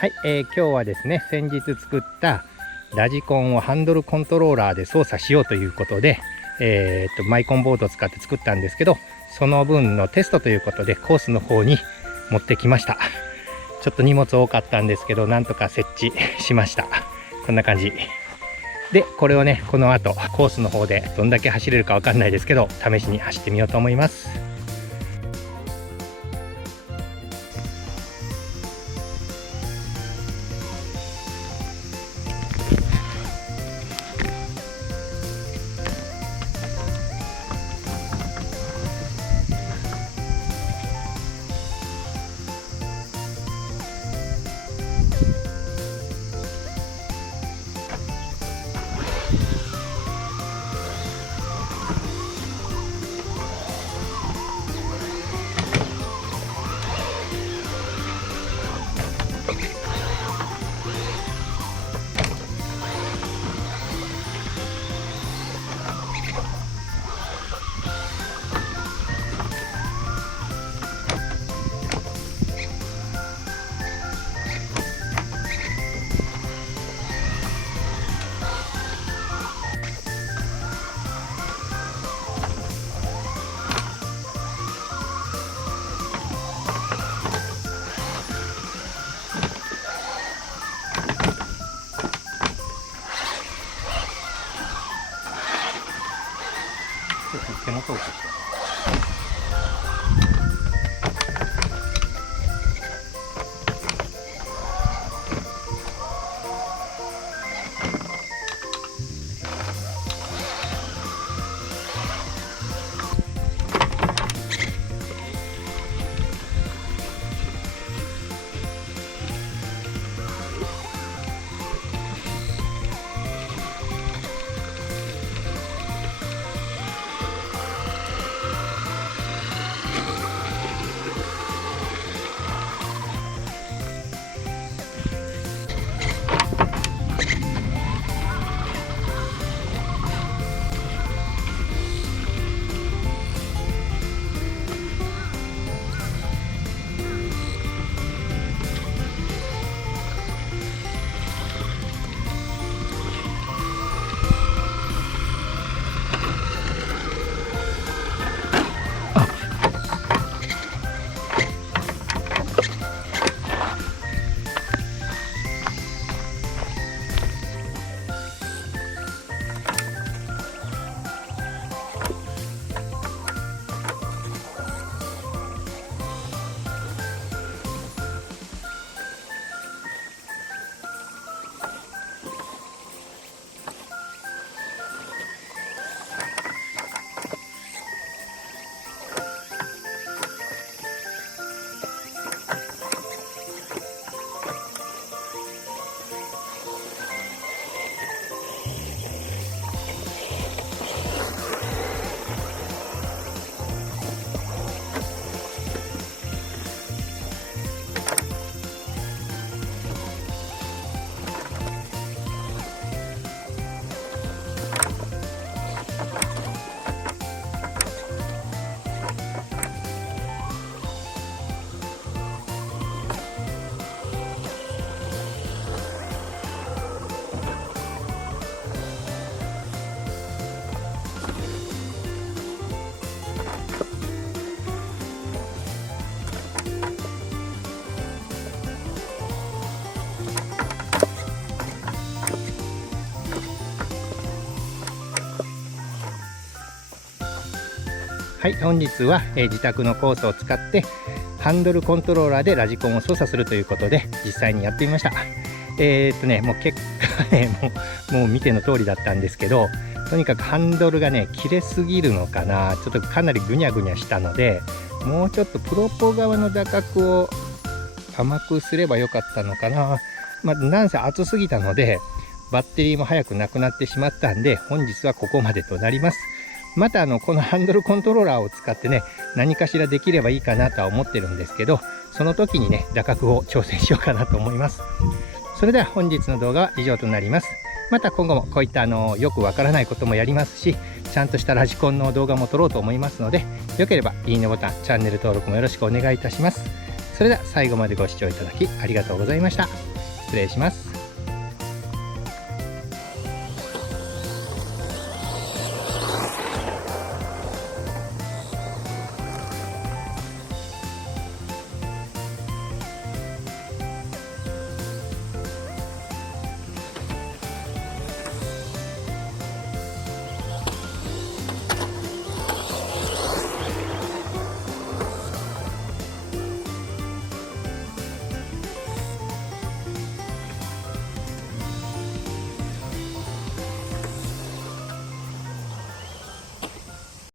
はい、今日はですね、先日作ったラジコンをハンドルコントローラーで操作しようということで、マイコンボードを使って作ったんですけど、その分のテストということでコースの方に持ってきました。ちょっと荷物多かったんですけど、なんとか設置しました。こんな感じで、これをね、この後コースの方でどんだけ走れるかわかんないですけど、試しに走ってみようと思います。手元をはい、本日は、自宅のコースを使ってハンドルコントローラーでラジコンを操作するということで実際にやってみました。もう結果ね、もう見ての通りだったんですけど、とにかくハンドルがね切れすぎるのかな、ちょっとかなりぐにゃぐにゃしたので、もうちょっとプロポ側の打角を甘くすればよかったのかな。なんせ暑すぎたのでバッテリーも早くなくなってしまったんで、本日はここまでとなります。またこのハンドルコントローラーを使ってね、何かしらできればいいかなとは思ってるんですけど、その時にね打角を挑戦しようかなと思います。それでは本日の動画は以上となります。また今後もこういったよくわからないこともやりますし、ちゃんとしたラジコンの動画も撮ろうと思いますので、よければいいねボタン、チャンネル登録もよろしくお願いいたします。それでは最後までご視聴いただきありがとうございました。失礼します。